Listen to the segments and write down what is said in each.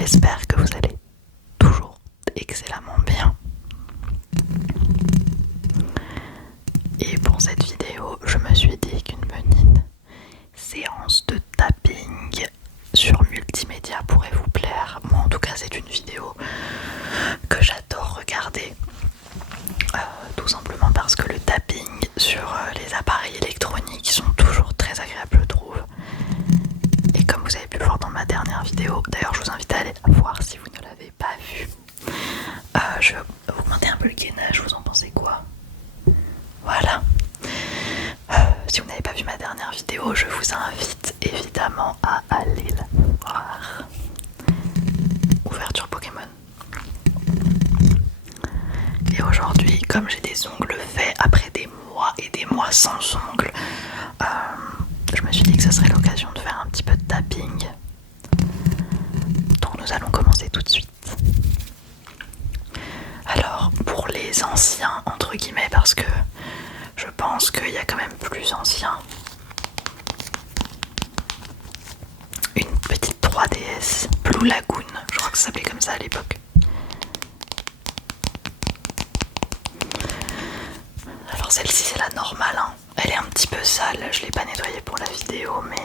j'espère que vous allez toujours excellemment bien. Et pour cette vidéo, je me suis dit qu'une petite séance de tapping sur multimédia pourrait vous plaire. Moi en tout cas c'est une vidéo que j'adore regarder, tout simplement parce que le tapping sur les appareils électroniques sont toujours très agréables, je trouve. Et comme vous avez pu le voir dans ma dernière vidéo, d'ailleurs je vous invite à aller la voir si vous ne l'avez pas vue. Je vais augmenter un peu le gainage, vous en pensez quoi? Voilà. Si vous n'avez pas vu ma dernière vidéo, je vous invite évidemment à aller la voir. Ouverture Pokémon. Et aujourd'hui, comme j'ai des ongles faits après des mois et des mois sans ongles, je me suis dit que ce serait l'occasion de faire un petit peu de tapping. Donc nous allons commencer tout de suite. Alors pour les anciens entre guillemets, parce que je pense qu'il y a quand même plus ancien, une petite 3DS Blue Lagoon, je crois que ça s'appelait comme ça à l'époque. Alors celle-ci c'est la normale, hein. Elle est un petit peu sale, je l'ai pas nettoyée pour la vidéo, mais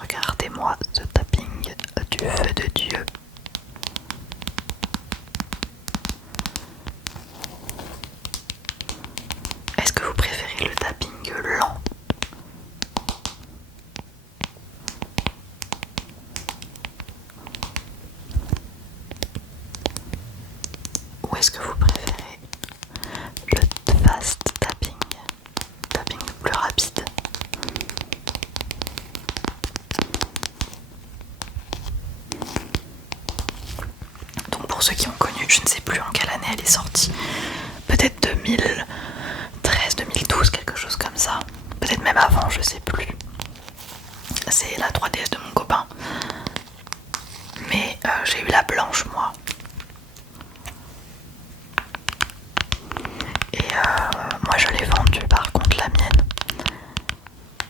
regardez-moi ce tapping du feu de Dieu. Est-ce que vous préférez le tapping lent ou est-ce que vous préférez le fast tapping, tapping plus rapide? Donc pour ceux qui ont connu, je ne sais plus en quelle année elle est sortie, peut-être 2013, 2012, quelque chose comme ça, peut-être même avant, je sais plus. C'est la 3DS de mon copain, mais j'ai eu la blanche moi. Et moi je l'ai vendue par contre la mienne.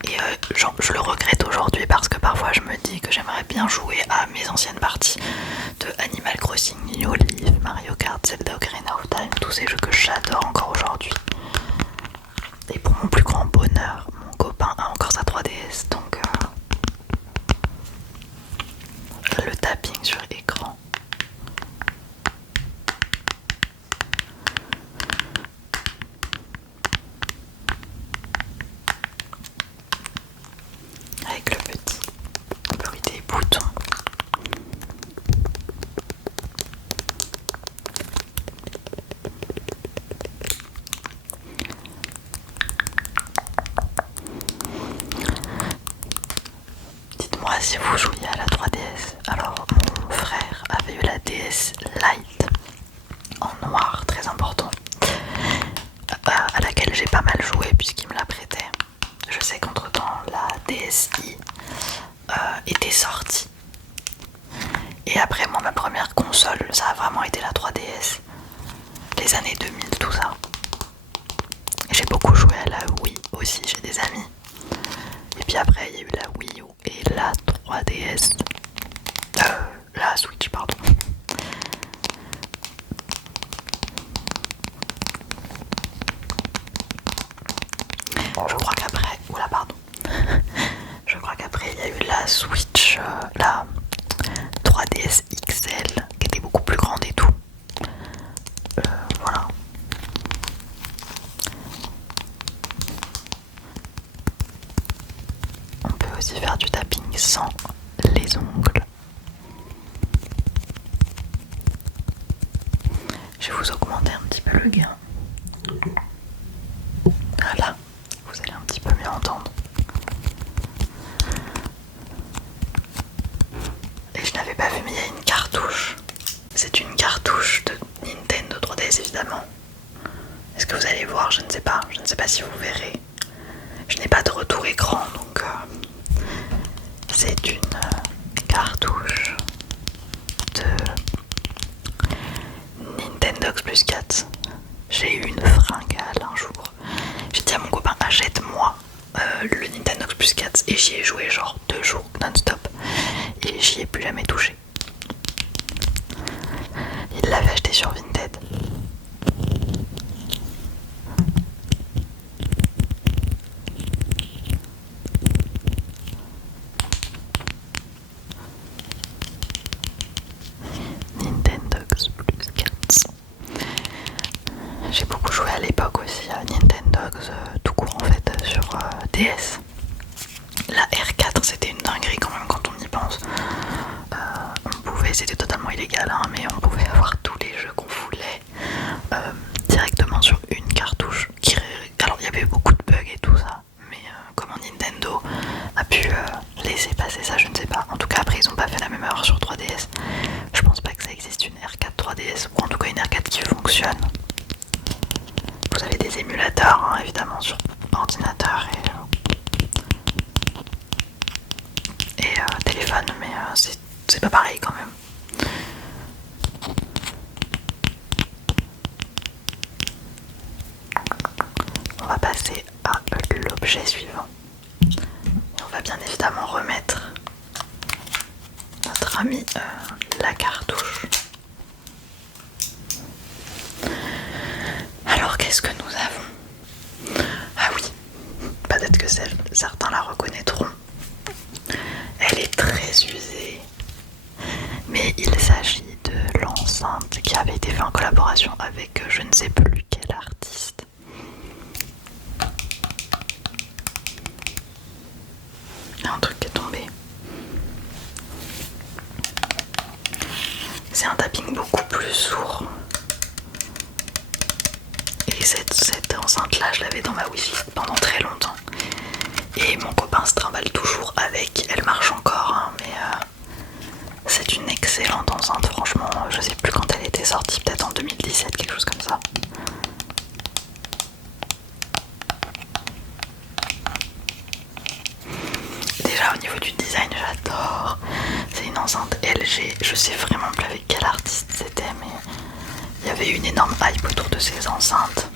Et je le regrette aujourd'hui parce que parfois je me dis que j'aimerais bien jouer à mes anciennes parties de Animal Crossing, New Leaf, Mario Kart, Zelda Ocarina of Time, tous ces jeux que j'adore encore aujourd'hui. Et pour mon plus grand bonheur, mon copain a encore sa 3DS, donc le tapping sur écran. Avec le petit bruit des boutons. Dites-moi si vous jouiez à la 3DS. Alors mon frère avait eu la DS Lite en noir, très important, à laquelle j'ai pas mal joué puisqu'il me la prêtait. Je sais qu'entre temps la DSi était sortie. Et après moi ma première console ça a vraiment été la 3DS. Les années 2000 tout ça. J'ai beaucoup joué à la Wii aussi, j'ai des amis. Et puis après il y a eu la Wii U et la 3DS. La Switch pardon. Je crois qu'après, oula pardon, je crois qu'après il y a eu la Switch, la 3DS XL qui était beaucoup plus grande et tout. Voilà. On peut aussi faire du tapping sans les ongles. Je vais vous augmenter un petit peu le gain. Voilà, vous allez un petit peu mieux entendre. Et je n'avais pas vu mais il y a une cartouche. C'est une cartouche de Nintendo 3DS évidemment. Est-ce que vous allez voir? Je ne sais pas. Je ne sais pas si vous verrez. Je n'ai pas de retour écran donc c'est une cartouche de Nintendox Plus 4. J'ai eu une fringale un jour. J'ai dit à mon copain achète-moi le Nintendox Plus 4 et j'y ai joué genre 2 jours non-stop. Et j'y j'y ai plus jamais touché. Il l'avait acheté sur Vinted. Nintendogs plus Cats. J'ai beaucoup joué à l'époque aussi à Nintendogs, tout court en fait, sur DS. La R4 c'était une dinguerie quand même quand on y pense. On pouvait, c'était totalement illégal hein, mais on pouvait avoir tous les jeux qu'on voulait directement sur une cartouche. Alors il y avait beaucoup de bugs et tout ça, mais comment Nintendo a pu laisser passer ça, je ne sais pas. En tout cas après ils ont pas fait la même erreur sur 3DS. Je pense pas que ça existe une R4 3DS, ou en tout cas une R4 qui fonctionne. Vous avez des émulateurs hein, évidemment sur ordinateur et téléphone, mais c'est pas pareil quand même. On va passer à l'objet suivant. Et on va bien évidemment remettre notre ami la cartouche. Alors qu'est-ce que nous avons? Ah oui, peut-être que certains la reconnaîtront. Elle est très usée, mais il s'agit de l'enceinte qui avait été faite en collaboration avec je ne sais plus quel artiste. Il y a un truc qui est tombé. C'est un tapping beaucoup plus sourd. Et cette enceinte-là, je l'avais dans ma wishlist pendant très longtemps. Et mon copain se trimballe toujours avec. Elle marche encore, hein, mais c'est une excellente enceinte. Franchement, je sais plus quand elle était sortie, peut-être en 2017, quelque chose comme ça. Déjà au niveau du design, j'adore. C'est une enceinte LG. Je sais vraiment plus avec quel artiste c'était, mais il y avait une énorme hype autour de ces enceintes.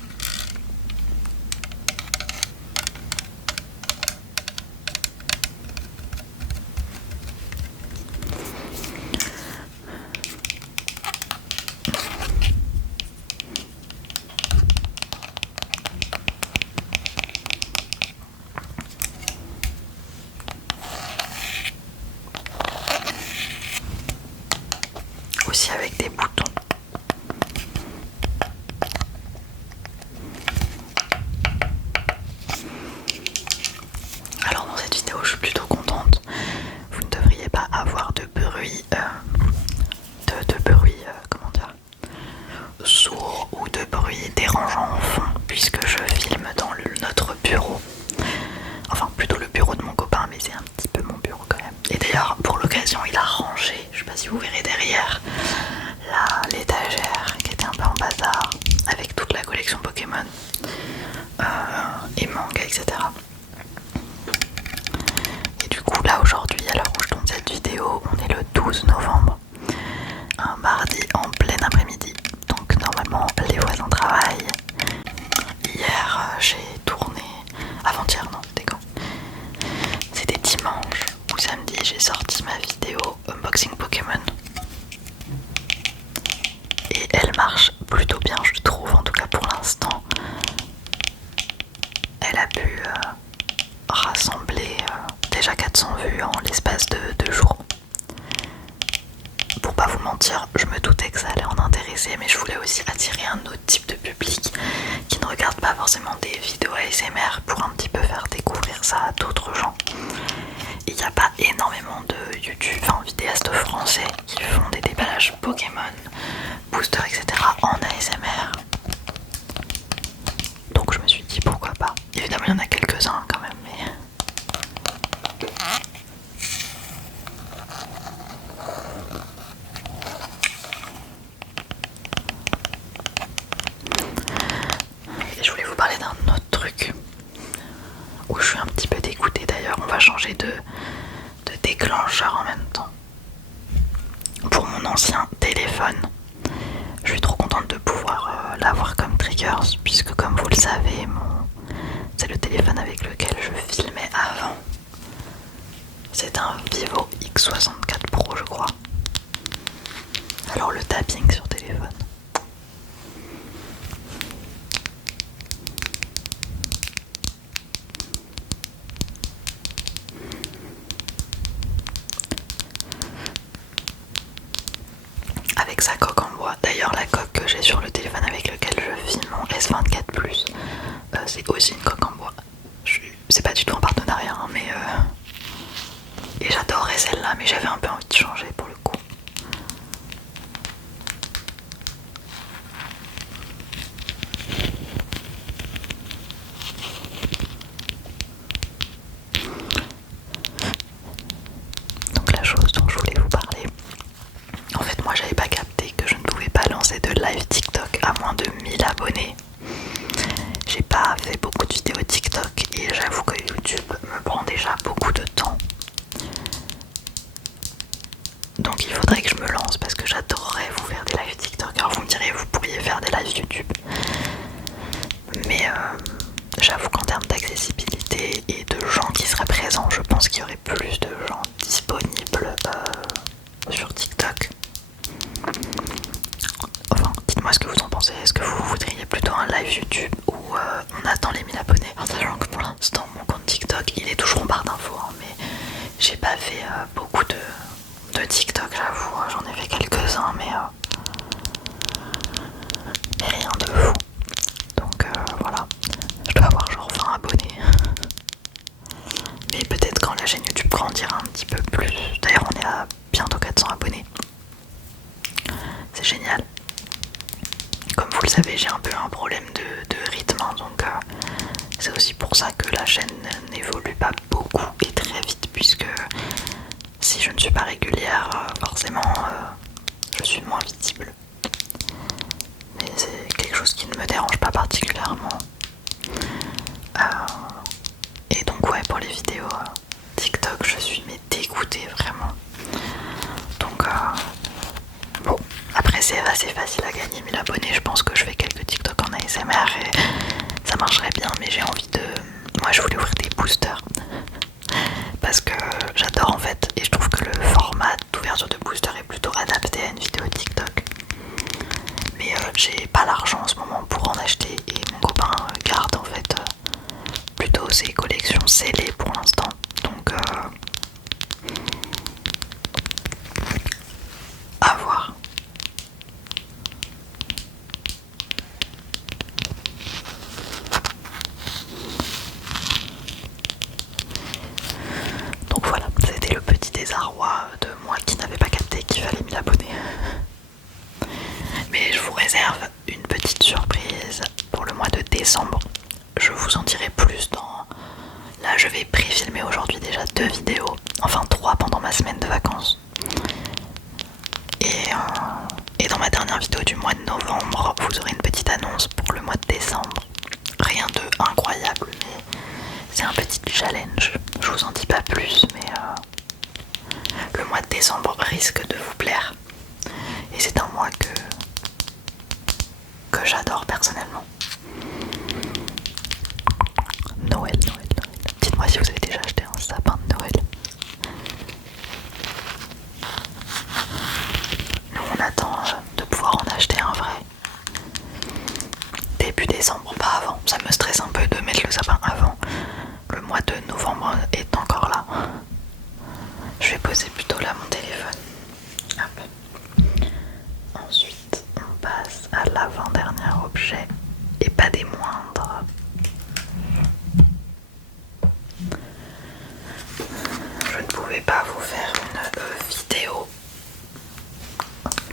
Aussi avec des boutons. Alors dans cette vidéo je suis plutôt contente. Vous ne devriez pas avoir de bruit comment dire, sourd ou de bruit dérangeant en fond, puisque je filme dans notre bureau. Enfin plutôt le bureau de mon copain, mais c'est un petit peu mon bureau quand même. Et d'ailleurs pour l'occasion il a rangé, je sais pas si vous verrez derrière, l'étagère qui était un peu en bazar avec toute la collection Pokémon et manga, etc. Et du coup là aujourd'hui, à l'heure où je tourne cette vidéo, on est le 12 novembre, un mardi en plein après-midi, donc normalement les voisins travaillent. Hier j'ai tourné, avant-hier non, c'était quand? C'était dimanche ou samedi, j'ai sorti ma vidéo unboxing Pokémon. Et elle marche plutôt bien, je trouve, en tout cas pour l'instant. Elle a pu rassembler déjà 400 vues en l'espace de 2 jours. Pour pas vous mentir, je me doutais que ça allait en intéresser, mais je voulais aussi attirer un autre type de public qui ne regarde pas forcément des vidéos ASMR pour un petit peu faire découvrir ça à d'autres gens. Il n'y a pas énormément de YouTube, enfin vidéastes français qui font des déballages Pokémon, Booster, etc. en ASMR. Donc je me suis dit pourquoi pas. Évidemment il y en a quelques-uns quand même, mais... Et je voulais vous parler d'un autre truc où je suis un petit peu dégoûtée d'ailleurs. On va changer de déclencheur en même temps. Pour mon ancien téléphone, je suis trop contente de pouvoir l'avoir comme triggers, puisque comme vous le savez, c'est le téléphone avec lequel je filmais avant. C'est un Vivo X64 Pro je crois. Alors le tapping sur téléphone. Avec sa coque en bois. D'ailleurs la coque que j'ai sur le téléphone avec lequel je filme mon S24 Plus, c'est aussi une coque en bois. C'est pas du tout un partenariat hein, mais et j'adorerais celle-là mais j'avais un peu envie de changer pour le coup. Donc la chose dont je voulais vous parler, en fait moi j'avais pas capté que je ne pouvais pas lancer de live TikTok à moins de 1000 abonnés. J'ai pas fait beaucoup de vidéos TikTok et j'avoue que YouTube me prend déjà beaucoup de temps. Donc il faudrait que je me lance parce que j'adorerais vous faire des lives TikTok. Alors vous me direz vous pourriez faire des lives YouTube. Mais j'avoue qu'en termes d'accessibilité et de gens qui seraient présents, je pense qu'il y aurait plus de gens disponibles sur TikTok. Enfin, dites-moi ce que vous en pensez. Est-ce que vous voudriez plutôt un live YouTube où on attend les 1000 abonnés? En sachant que pour l'instant, mon compte TikTok, il est toujours en barre d'infos, hein, mais j'ai pas fait beaucoup de TikTok, j'avoue. J'en ai fait quelques-uns, mais rien de fou. Donc voilà, je dois avoir genre 20 abonnés. Mais peut-être quand la chaîne YouTube grandira un petit peu plus. D'ailleurs, on est à bientôt 400 abonnés. C'est génial. Comme vous le savez, j'ai un peu un problème de rythme, hein, donc c'est aussi pour ça que la chaîne n'évolue pas beaucoup et très vite, puisque si je ne suis pas régulière, forcément je suis moins visible. Mais c'est quelque chose qui ne me dérange pas particulièrement. Et donc ouais, pour les vidéos TikTok, je suis mais dégoûtée vraiment. Donc bon, après c'est assez facile à gagner 1000 abonnés, je pense que je fais quelques TikTok en ASMR et ça marcherait bien, mais j'ai envie de... Moi je voulais ouvrir des boosters parce que j'adore en fait et je trouve que le format d'ouverture de booster est plutôt adapté à une vidéo TikTok. Mais j'ai pas l'argent en ce moment pour en acheter et mon copain garde en fait plutôt ses collections scellées pour l'instant. Donc à voir. Donc voilà, c'était le petit désarroi de moi qui n'avais pas capté qu'il fallait 1000 abonnés. Mais je vous réserve une petite surprise pour le mois de décembre. Je vous en dirai plus dans... Là je vais pré-filmer aujourd'hui déjà 2 vidéos, enfin 3 pendant ma semaine de vacances. Et dans ma dernière vidéo du mois de novembre, vous aurez une petite annonce pour le mois de décembre. Rien de incroyable, mais c'est un petit challenge. Je vous en dis pas plus, mais le mois de décembre risque de vous plaire. Et c'est un mois que j'adore personnellement. Noël. Dites-moi si vous avez déjà acheté un sapin de Noël. Nous on attend de pouvoir en acheter un vrai début décembre, pas avant. Ça me stresse un peu de mettre le sapin avant. Le mois de novembre est encore là. Je vais poser plutôt là mon téléphone. Hop. Ensuite on passe à l'avant-dernier objet et pas des moindres. Je ne pouvais pas vous faire une vidéo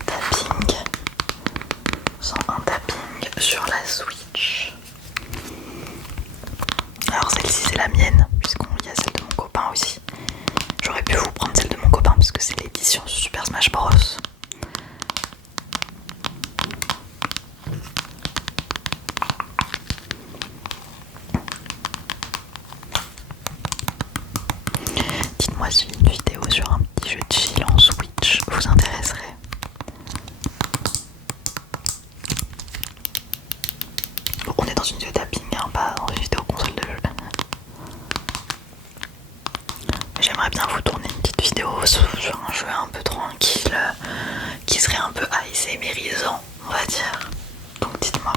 tapping sans un tapping sur la Switch. Alors celle-ci c'est la mienne puisqu'il y a celle de mon copain aussi. J'aurais pu vous prendre celle de mon copain parce que c'est l'édition Super Smash Bros. Dites-moi si une vidéo sur un petit jeu de chill en Switch vous intéresserait. Bon, on est dans une vidéo tapping, hein, pas dans une vidéo console de jeu. j'aimerais bien vous tourner une petite vidéo sur un jeu un peu tranquille qui serait un peu ASMRisant, on va dire. Donc dites-moi.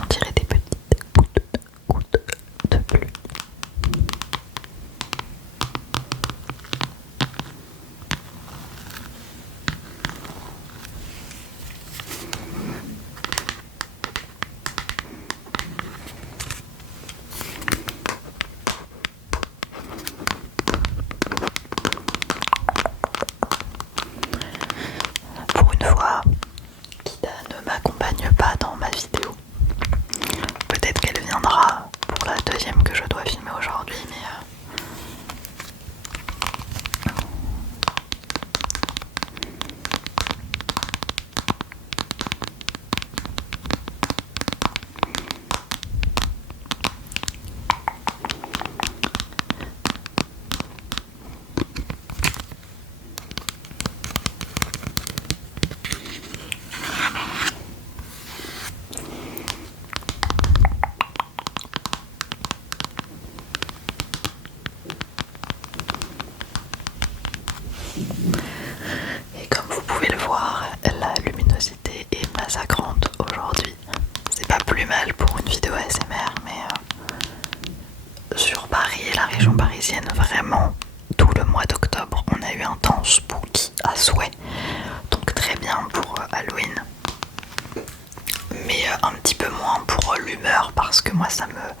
On dirait des petites gouttes de pluie. Pour une fois, Kida ne m'accompagne pas dans ma vidéo. Peut-être qu'elle viendra pour la deuxième que je dois filmer aujourd'hui, mais et comme vous pouvez le voir, la luminosité est massacrante aujourd'hui. C'est pas plus mal pour une vidéo ASMR, mais sur Paris et la région parisienne, vraiment, tout le mois d'octobre, on a eu un temps spooky à souhait. Donc très bien pour Halloween. Mais un petit peu moins pour l'humeur, parce que moi ça me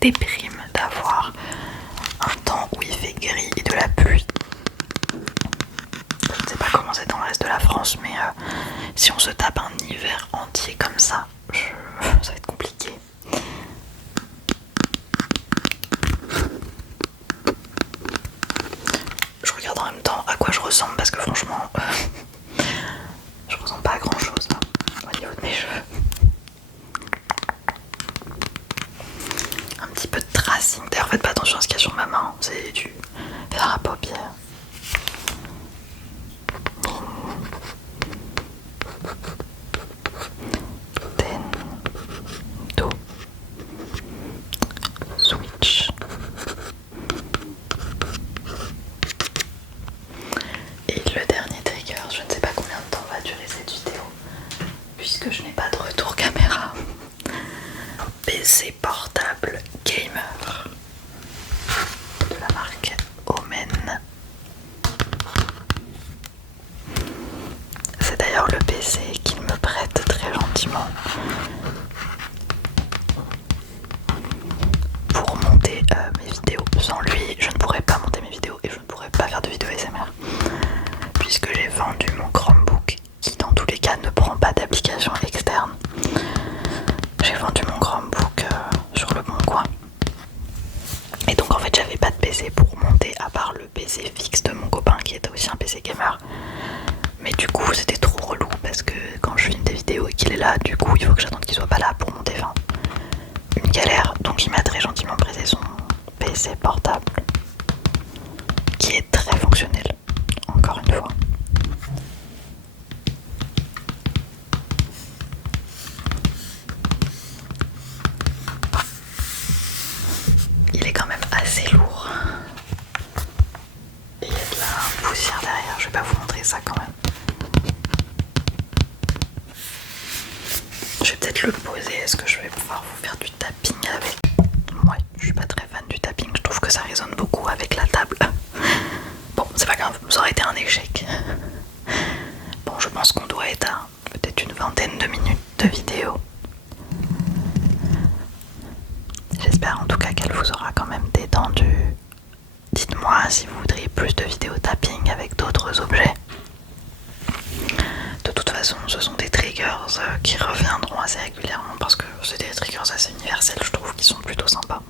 déprime d'avoir un temps où il fait gris et de la pluie. Je ne sais pas comment c'est dans le reste de la France, mais si on se tape un hiver entier comme ça, ça va être compliqué. Je regarde en même temps à quoi je ressemble, parce que franchement, je ressemble pas à grand chose là, au niveau de mes cheveux. Un petit peu de tracing. D'ailleurs, faites pas attention à ce qu'il y a sur ma main, c'est du fard à paupières. Nintendo Switch. Et le dernier trigger, je ne sais pas combien de temps va durer cette vidéo, puisque je n'ai pas de retour caméra. PC portable gamer de la marque Omen. C'est d'ailleurs le PC qu'il me prête très gentiment pour monter mes vidéos. Sans lui, je ne pourrais pas monter mes vidéos et je ne pourrais pas faire de vidéos ASMR, puisque j'ai vendu mon Chromebook qui dans tous les cas ne prend pas d'application externe. J'ai vendu mon Chromebook sur le bon coin. Et donc en fait j'avais pas de PC pour monter à part le PC fixe de mon copain qui était aussi un PC gamer. Mais du coup c'était trop relou parce que quand je filme des vidéos et qu'il est là, du coup il faut que j'attende qu'il soit pas là pour monter. Enfin, une galère. Donc il m'a très gentiment prêté son PC portable qui est très fonctionnel, encore une fois. Il est quand même assez lourd. Et il y a de la poussière derrière, je vais pas vous montrer ça quand même. Je vais peut-être le poser, est-ce que je vais pouvoir vous faire du tapping avec? Ouais, je suis pas très fan du tapping, je trouve que ça résonne beaucoup avec la table. Bon, c'est pas grave, ça aurait été un échec. Bon, je pense qu'on doit être à peut-être une vingtaine de minutes de vidéo. J'espère en tout cas qu'elle vous aura quand même détendu. Dites-moi si vous voudriez plus de vidéos tapping avec d'autres objets. De toute façon, ce sont des triggers qui reviendront assez régulièrement parce que c'est des triggers assez universels, je trouve, qui sont plutôt sympas.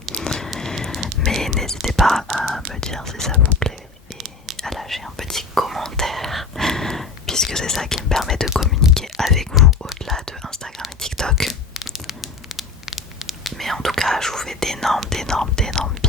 Mais n'hésitez pas à me dire si ça vous plaît et à lâcher un petit commentaire, puisque c'est ça qui me permet de communiquer avec vous au-delà de Instagram. je vous fais d'énormes